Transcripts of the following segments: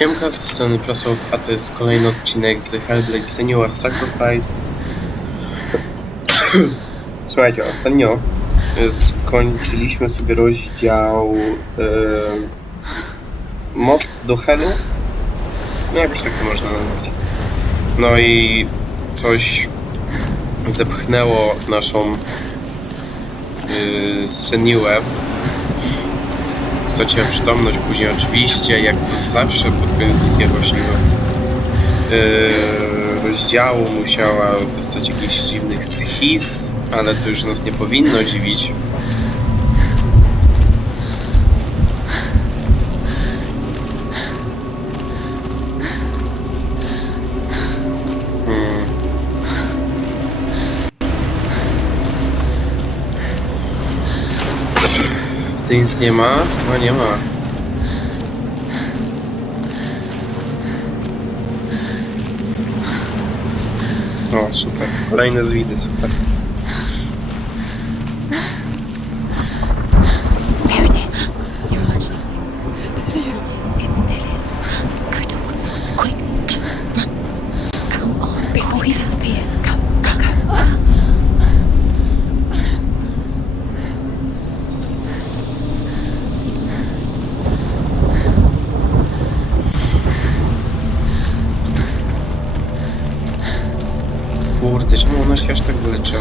Siemka, z strony Prosoł, a to jest kolejny odcinek z Hellblade Senua Sacrifice. Słuchajcie, ostatnio skończyliśmy sobie rozdział most do Helu. No jakoś tak to można nazwać. No i coś zepchnęło naszą Senuę. Straciła przytomność, później oczywiście, jak to zawsze pod koniec takiego rozdziału musiała dostać jakichś dziwnych schiz, ale to już nas nie powinno dziwić. Tu nic nie ma? No nie ma. O, super. Kolejne zwidy, super. There it is. You're watching. It's Dillion. Go towards him. Quick, go, run. Come on, before he disappears. Go, go, go. Kurde, czemu ona się aż tak wyleczy?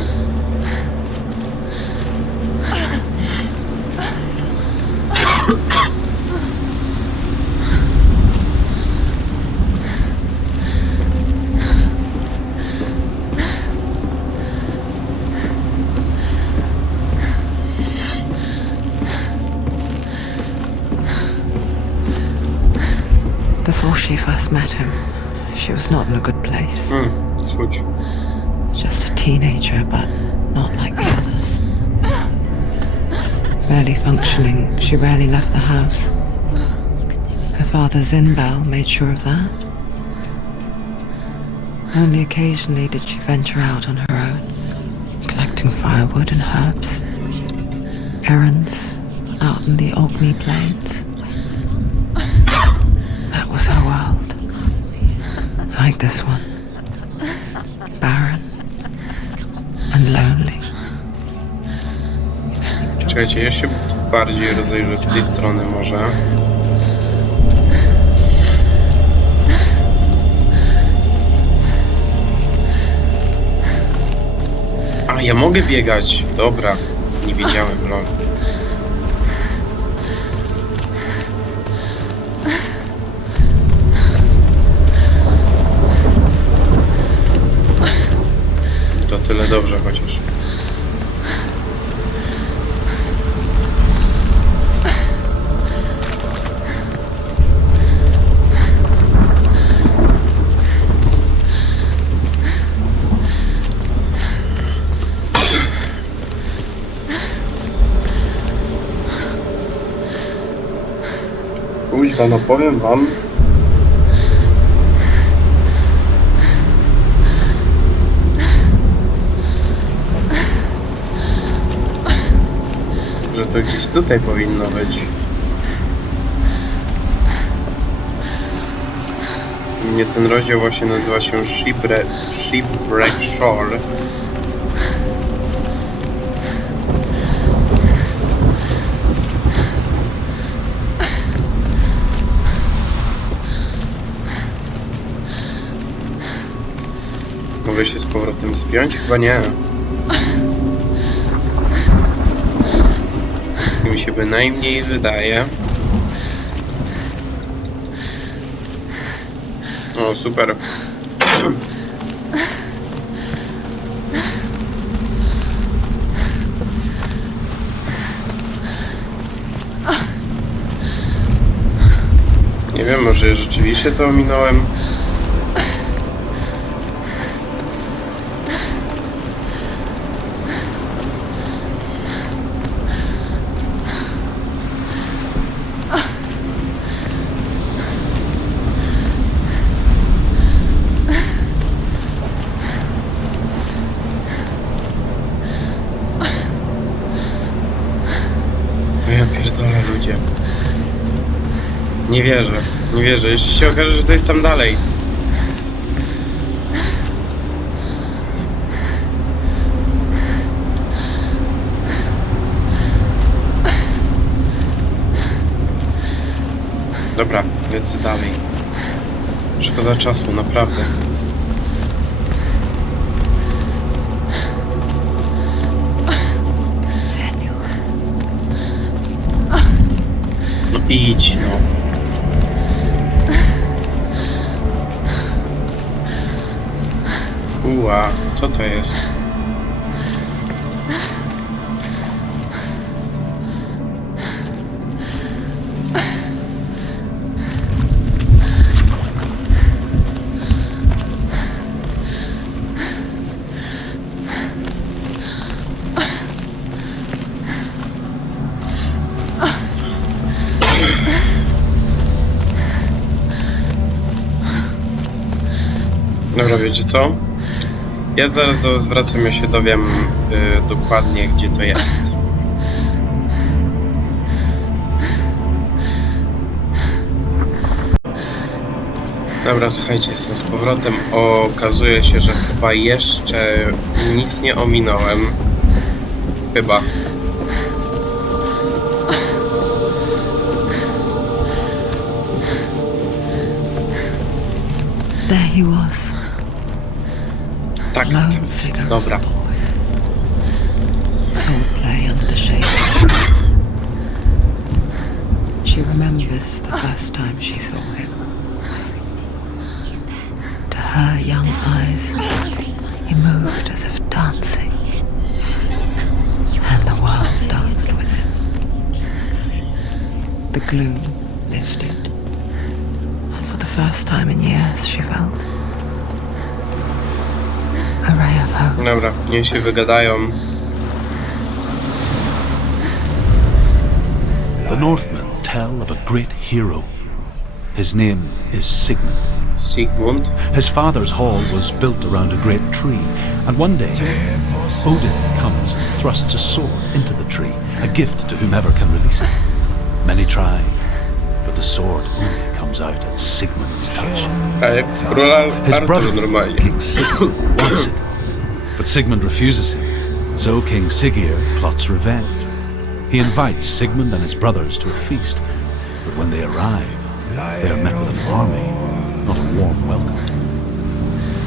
Before she first met him, she was not in a good place. Słuchaj. Just a teenager, but not like the others. Barely functioning, she rarely left the house. Her father, Zinbao, made sure of that. Only occasionally did she venture out on her own, collecting firewood and herbs. Errands out in the Orkney plains. That was her world. Like this one. Barren and lonely. Czekajcie, ja się bardziej rozejrzę z tej strony może. A, ja mogę biegać. Dobra, nie wiedziałem, lol. To tyle dobrze chociaż. Kuźwa, no powiem wam, że to gdzieś tutaj powinno być. Nie, ten rozdział właśnie nazywa się Shipwreck Shore. Mogę się z powrotem spiąć? Chyba nie. Mi się bynajmniej wydaje. O, super. Nie wiem, może rzeczywiście to ominąłem. Ja pierdolę, ludzie. Nie wierzę. Nie wierzę, jeśli się okaże, że to jest tam dalej. Dobra, lecę dalej. Szkoda czasu, naprawdę. No idź, no. Uła, co to jest? Dobra, wiecie co? Ja zaraz do was wracam, ja się dowiem dokładnie, gdzie to jest. Dobra, słuchajcie, jestem z powrotem. Okazuje się, że chyba jeszcze nic nie ominąłem. Chyba. There he was. Tak, Lone tak jest. figure. Dobra. Swordplay under the shade. She remembers the first time she saw him. To her young eyes, he moved as if dancing, and the world danced with him. The gloom lifted, and for the first time in years she felt a ray of hope. Dobra, niech się wygadają. The Northmen tell of a great hero. His name is Sigmund. Sigmund. His father's hall was built around a great tree, and one day Odin comes and thrusts a sword into the tree, a gift to whomever can release it. Many try, but the sword only comes out at Sigmund's touch. A jak króla His Artur brother, normalnie. King Sigurd, wants it, but Sigmund refuses him, so King Sigurd plots revenge. He invites Sigmund and his brothers to a feast, but when they arrive, they are met with an army, not a warm welcome.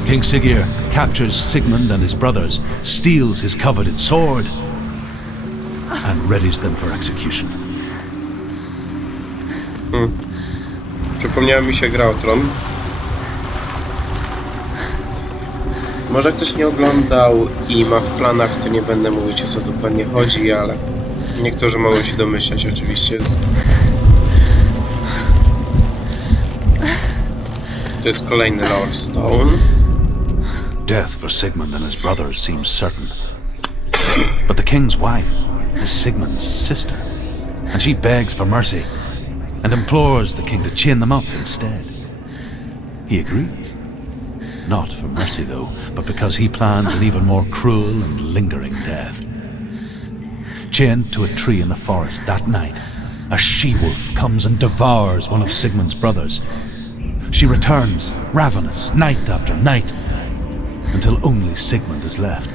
King Sigurd captures Sigmund and his brothers, steals his coveted sword, and readies them for execution. Przypomniała mi się gra o Tron. Może ktoś nie oglądał i ma w planach, to nie będę mówić, o co dokładnie chodzi, ale niektórzy mogą się domyślać oczywiście. To jest kolejny Lorestone. Death for Sigmund and his brothers seems certain. But the king's wife is Sigmund's sister, and she begs for mercy and implores the king to chain them up instead. He agrees. Not for mercy, though, but because he plans an even more cruel and lingering death. Chained to a tree in the forest that night, a she-wolf comes and devours one of Sigmund's brothers. She returns, ravenous, night after night, until only Sigmund is left.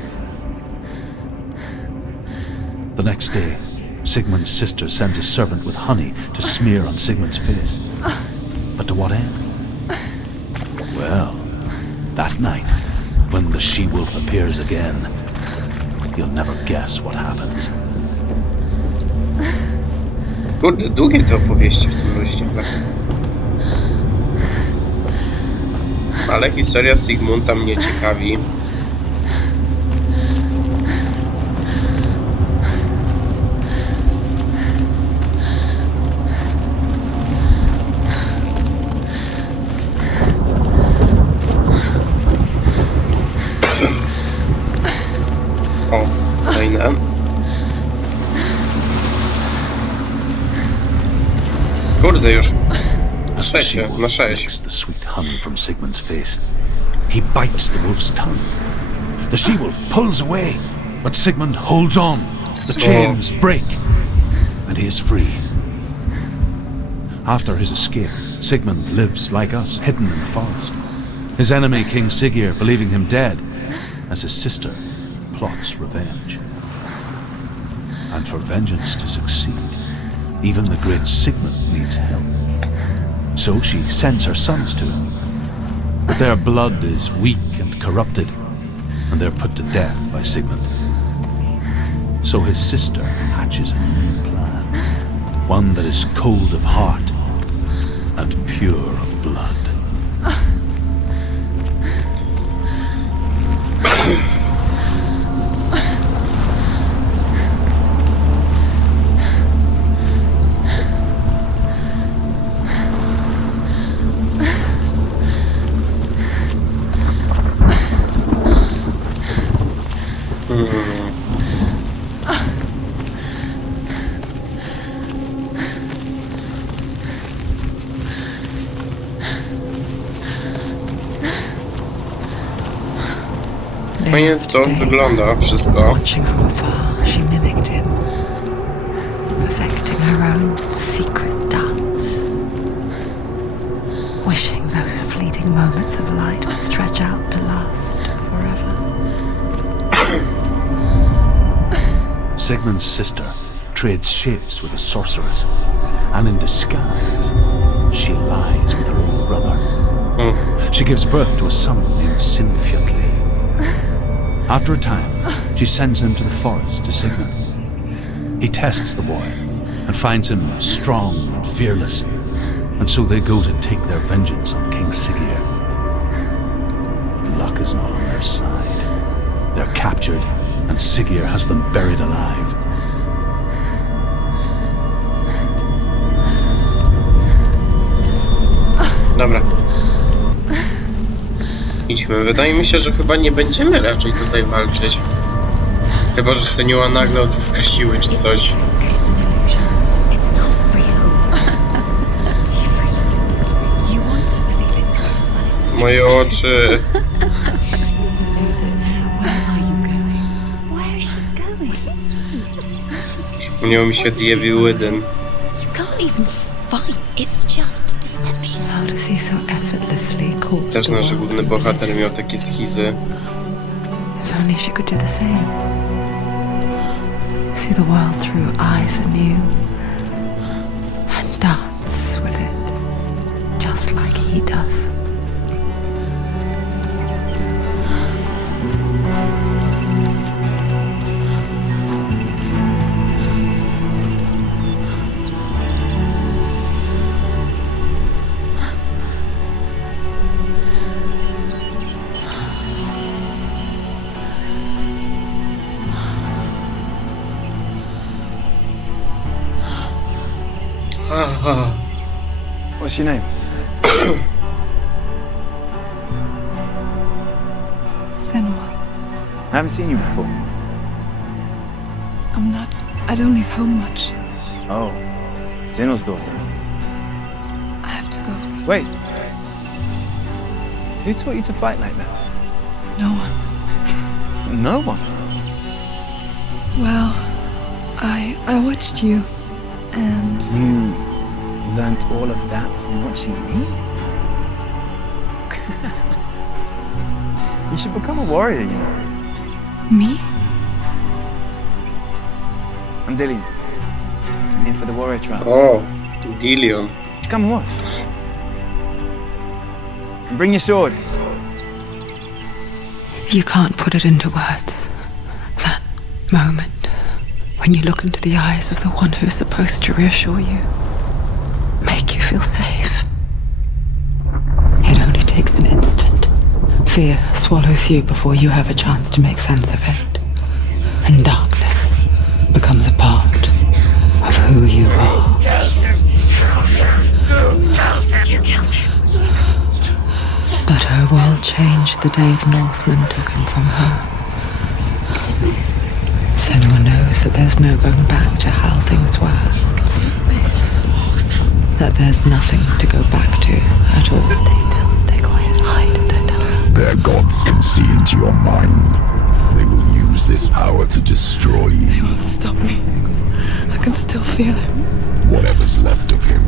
The next day, Sigmund's sister sends a servant with honey to smear on Sigmund's face. But to what end? Well, that night, when the she-wolf appears again, you'll never guess what happens. Kurde, długie te opowieści w tym rozdziale. Ale historia Sigmunda mnie ciekawi. O, fajne. Kurde, już na 6, na 6. Licks the sweet honey from Sigmund's face. He bites the wolf's tongue. The she-wolf pulls away, but Sigmund holds on. The chains break, and he is free. After his escape, Sigmund lives like us, hidden in the forest. His enemy, King Siggeir, believing him dead, as his sister plots revenge. And for vengeance to succeed, even the great Sigmund needs help. So she sends her sons to him. But their blood is weak and corrupted, and they're put to death by Sigmund. So his sister hatches a new plan, one that is cold of heart and pure of blood. Fajnie to wygląda wszystko. Watching from afar, she mimicked him, perfecting her own secret dance, wishing those fleeting moments of light would stretch out to last forever. Sigmund's sister trades shapes with a sorceress, and in disguise, she lies with her own brother. She gives birth to a son named Sinfjotli. After a time, she sends him to the forest to Sigmund. He tests the boy and finds him strong and fearless, and so they go to take their vengeance on King Siggeir. Luck is not on their side. They're captured, and Siggeir has them buried alive. Dobra. Idźmy. Wydaje mi się, że chyba nie będziemy raczej tutaj walczyć. Chyba że Senua nagle odzyska siły czy coś. It's not real. Different. You want to believe it's real, but it's Moje oczy. You're deluded. Where are you going? Where is she going? Przypomniał mi się The Evil Within. You can't even fight. It's just deception. How does he so effortlessly call Też nasz główny bohater miał takie schizy. If only she could do the same. See the world through eyes anew and dance with it, just like he does. What's your name? Senua. I haven't seen you before. I don't leave home much. Oh, Zeno's daughter. I have to go. Wait. Who taught you to fight like that? No one. No one. Well, I watched you, and You learnt all of that from watching me? You should become a warrior, you know. me? I'm Dillion. I'm here for the warrior trials. O, Dillion. Come and watch. And bring your sword. You can't put it into words. That moment when you look into the eyes of the one who's supposed to reassure you, make you feel safe. It only takes an instant. Fear swallows you before you have a chance to make sense of it. And darkness becomes a part of who you are. You killed him. But her world changed the day the Northmen took him from her. Senua knows that there's no going back to how things were. That there's nothing to go back to at all. Stay still, stay quiet, hide, don't tell her. Their gods can see into your mind. They will use this power to destroy They you. won't stop me. I can still feel him. Whatever's left of him,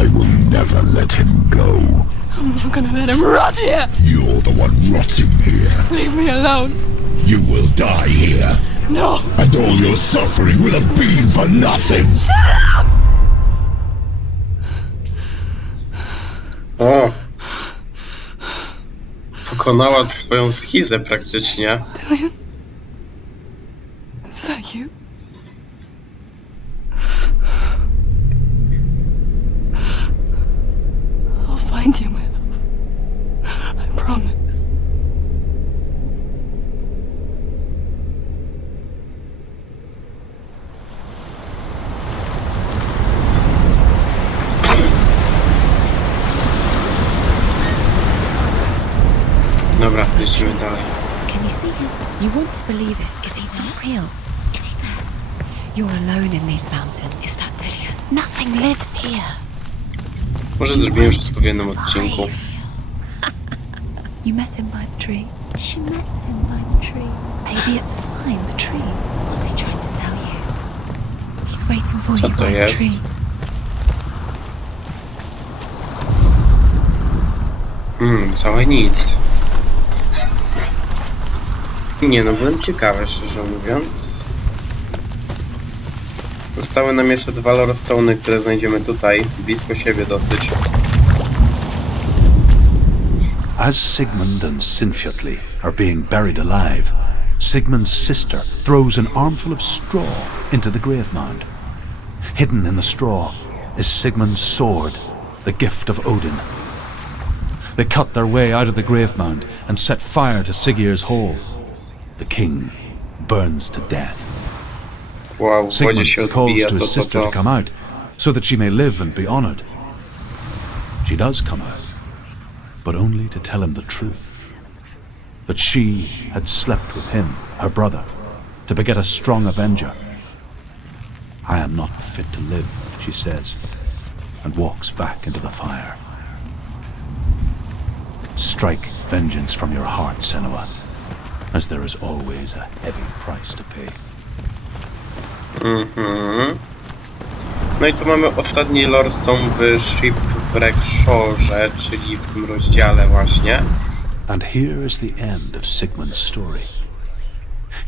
They will never let him go. I'm not gonna let him rot here. You're the one rotting here. Leave me alone. You will die here. No. And all your suffering will have been for nothing. O! Pokonała swoją schizę praktycznie. Dillion? Is that you? I'll find you, my love. I promise. Dobra, lecimy dalej. Can you see him? You want to believe it. Is he not real? Is he there? You're alone in these mountains. Is that Dillion? Nothing lives here. Może zrobimy wszystko w jednym odcinku. You met him by the tree. She met him by the tree. Maybe it's a sign, the tree. What's he trying to tell you? He's waiting for Co you to by the jest? tree. Całe nic. Nie no, byłem ciekawy, szczerze mówiąc. Zostały nam jeszcze 2 Lorestone, które znajdziemy tutaj, blisko siebie dosyć. As Sigmund and Sinfjotli are being buried alive, Sigmund's sister throws an armful of straw into the grave mound. Hidden in the straw is Sigmund's sword, the gift of Odin. They cut their way out of the grave mound and set fire to Siggeir's hall. The king burns to death. Wow, w wodzie się Sigmund calls odbija to his sister to come out so that she may live and be honored. She does come out, but only to tell him the truth. That she had slept with him, her brother, to beget a strong avenger. I am not fit to live, she says, and walks back into the fire. Strike vengeance from your heart, Senua, as there is always a heavy price to pay. No i tu mamy ostatni Lorestone w Shipwreck, czyli w tym rozdziale właśnie. And here is the end of Sigmund's story.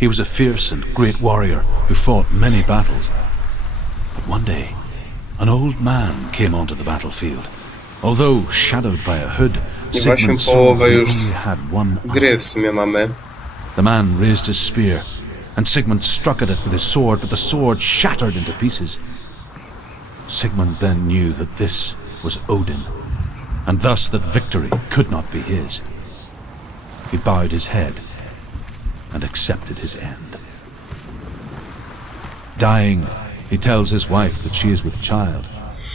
He was a fierce and great warrior who fought many battles. But one day, an old man came onto the battlefield. Although shadowed by a hood, I właśnie Sigmund saw połowę he już only had one gry eye. w sumie mamy. The man raised his spear, and Sigmund struck at it with his sword, but the sword shattered into pieces. Sigmund then knew that this was Odin, and thus that victory could not be his. He bowed his head and accepted his end. Dying, he tells his wife that she is with child,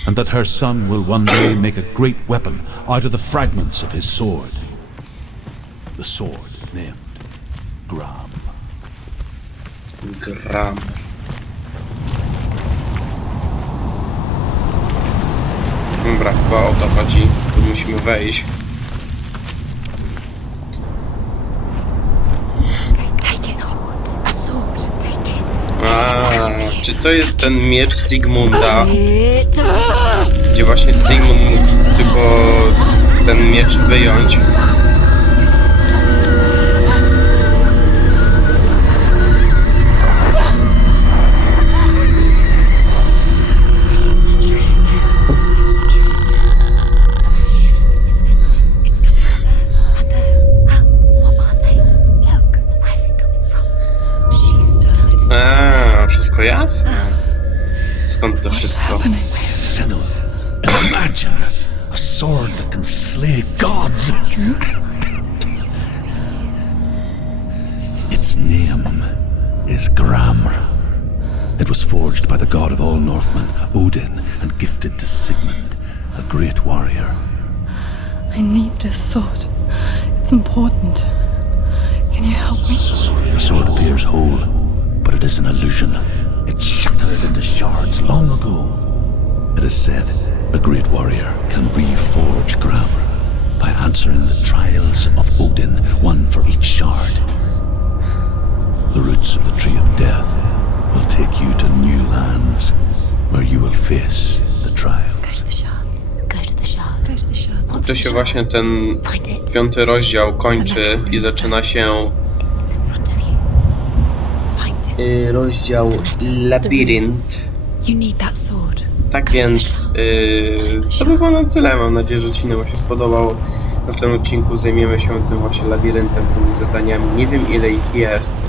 and that her son will one day make a great weapon out of the fragments of his sword. The sword named Gram. Gram. Dobra, chyba o to chodzi. Tu musimy wejść. A, czy to jest ten miecz Sigmunda? Gdzie właśnie Sigmund mógł tylko ten miecz wyjąć? Wszystko jasne. Skąd to wszystko? Senua, imagine a sword that can slay gods. Its name is Gram. It was forged by the god of all Northmen, Odin, and gifted to Sigmund, a great warrior. I need this sword. It's important. Can you help me? The sword appears whole, but it is an illusion. It shattered into shards long ago. It is said a great warrior can reforge Gram by answering the trials of Odin, one for each shard. The roots of the tree of death will take you to new lands where you will face the trials. Go to the shards. to się właśnie ten 5. rozdział kończy i zaczyna się rozdział Labirynt. Tak więc to by było na tyle. Mam nadzieję, że Ci się spodobało. W następnym odcinku zajmiemy się tym właśnie labiryntem, tymi zadaniami. Nie wiem, ile ich jest.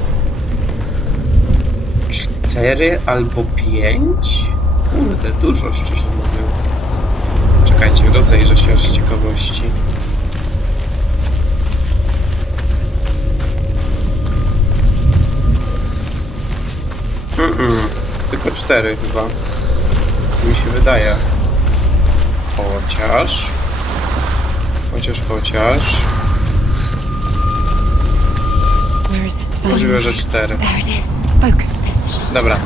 4 albo 5? Kurde, dużo, szczerze mówiąc. Czekajcie, rozejrzę się aż z ciekawości. Tylko 4 chyba. Mi się wydaje. Chociaż. Możliwe, że 4. Dobra.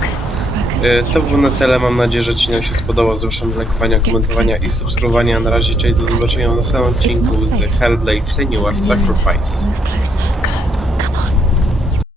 To było na tyle. Mam nadzieję, że Ci się spodobał. Zapraszam do lajkowania, komentowania i subskrybowania. Na razie, cześć, do zobaczenia w następnym odcinku z Hellblade Senua Sacrifice.